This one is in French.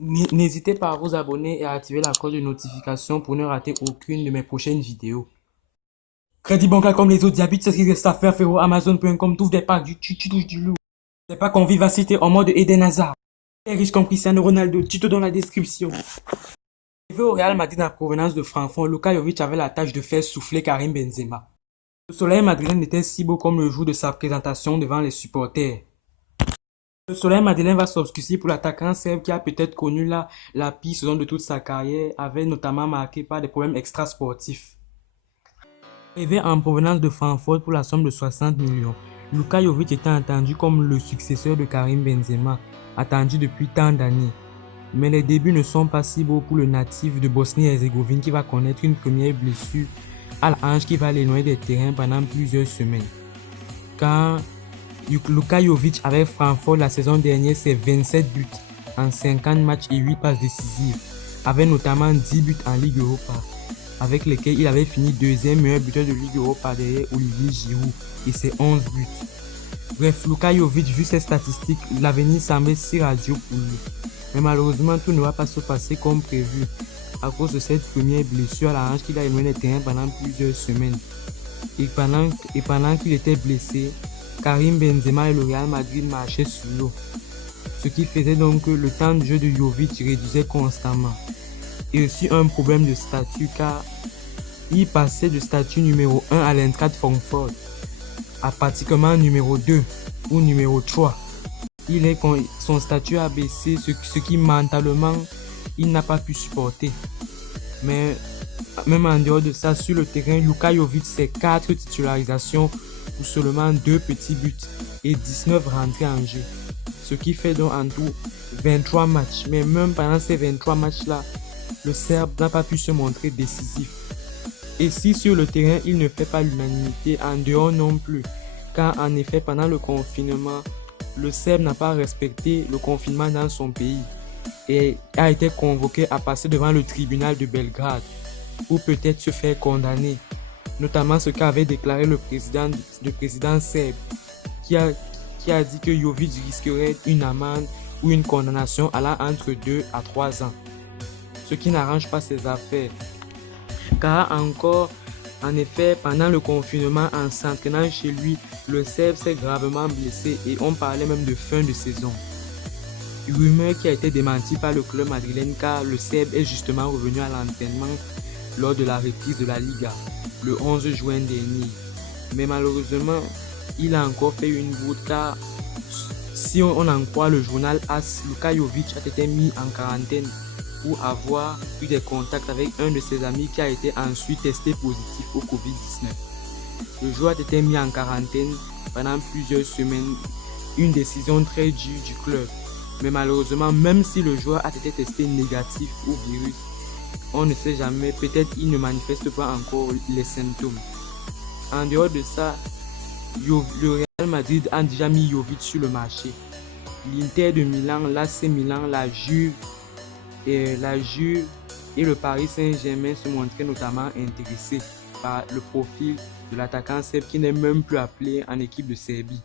N'hésitez pas à vous abonner et à activer la cloche de notification pour ne rater aucune de mes prochaines vidéos. Crédit bancaire comme les autres diabites, c'est ce qu'il reste à faire, frérot. Amazon.com, trouve des packs, tu touches du loup. C'est pas qu'on vivacité en mode Eden Hazard. Les riches comme Cristiano Ronaldo, tuto dans la description. Arrivé au Real Madrid en provenance de Francfort, Luka Jovic avait la tâche de faire souffler Karim Benzema. Le soleil madrilène était si beau comme le jour de sa présentation devant les supporters. Le soleil madrilène va s'obscurcir pour l'attaquant serbe qui a peut-être connu la pire saison de toute sa carrière, avait notamment marqué par des problèmes extrasportifs. Arrivé en provenance de Francfort pour la somme de 60 millions, Luka Jovic était attendu comme le successeur de Karim Benzema, attendu depuis tant d'années. Mais les débuts ne sont pas si beaux pour le natif de Bosnie-Herzégovine qui va connaître une première blessure à la hanche qui va l'éloigner des terrains pendant plusieurs semaines. Quand Luka Jovic avec Francfort la saison dernière, c'est 27 buts en 50 matchs et 8 passes décisives, avec notamment 10 buts en Ligue Europa, avec lesquels il avait fini deuxième meilleur buteur de Ligue Europa derrière Olivier Giroud et ses 11 buts. Bref, Luka Jovic, vu ses statistiques, l'avenir semblait si radieux pour lui. Mais malheureusement, tout ne va pas se passer comme prévu à cause de cette première blessure à la hanche qu'il a éloigné des terrains pendant plusieurs semaines. Et pendant qu'il était blessé, Karim Benzema et le Real Madrid marchaient sur l'eau. Ce qui faisait donc que le temps de jeu de Jovic réduisait constamment. Et aussi un problème de statut car il passait de statut numéro 1 à l'Eintracht Francfort à pratiquement numéro 2 ou numéro 3. Son statut a baissé, ce qui mentalement il n'a pas pu supporter. Mais même en dehors de ça, sur le terrain, Luka Jovic c'est 4 titularisations pour seulement 2 petits buts et 19 rentrées en jeu. Ce qui fait donc en tout 23 matchs. Mais même pendant ces 23 matchs-là, le Serbe n'a pas pu se montrer décisif. Et si sur le terrain, il ne fait pas l'unanimité, en dehors non plus. Car en effet, pendant le confinement, le Serbe n'a pas respecté le confinement dans son pays et a été convoqué à passer devant le tribunal de Belgrade ou peut-être se faire condamner. Notamment ce qu'avait déclaré le président serbe qui a dit que Jovic risquerait une amende ou une condamnation allant entre 2 à 3 ans. Ce qui n'arrange pas ses affaires. Car encore, en effet, pendant le confinement, en s'entraînant chez lui, le Serbe s'est gravement blessé et on parlait même de fin de saison. Une rumeur qui a été démentie par le club madrilène car le Serbe est justement revenu à l'entraînement lors de la reprise de la Liga, le 11 juin dernier. Mais malheureusement, il a encore fait une bourde car si on en croit le journal AS, Luka Jovic a été mis en quarantaine pour avoir eu des contacts avec un de ses amis qui a été ensuite testé positif au Covid-19. Le joueur a été mis en quarantaine pendant plusieurs semaines, une décision très dure du club. Mais malheureusement, même si le joueur a été testé négatif au virus, on ne sait jamais, peut-être il ne manifeste pas encore les symptômes. En dehors de ça, le Real Madrid a déjà mis Jovic sur le marché. L'Inter de Milan, l'AC Milan, la Juve et le Paris Saint-Germain se montraient notamment intéressés par le profil de l'attaquant serbe qui n'est même plus appelé en équipe de Serbie.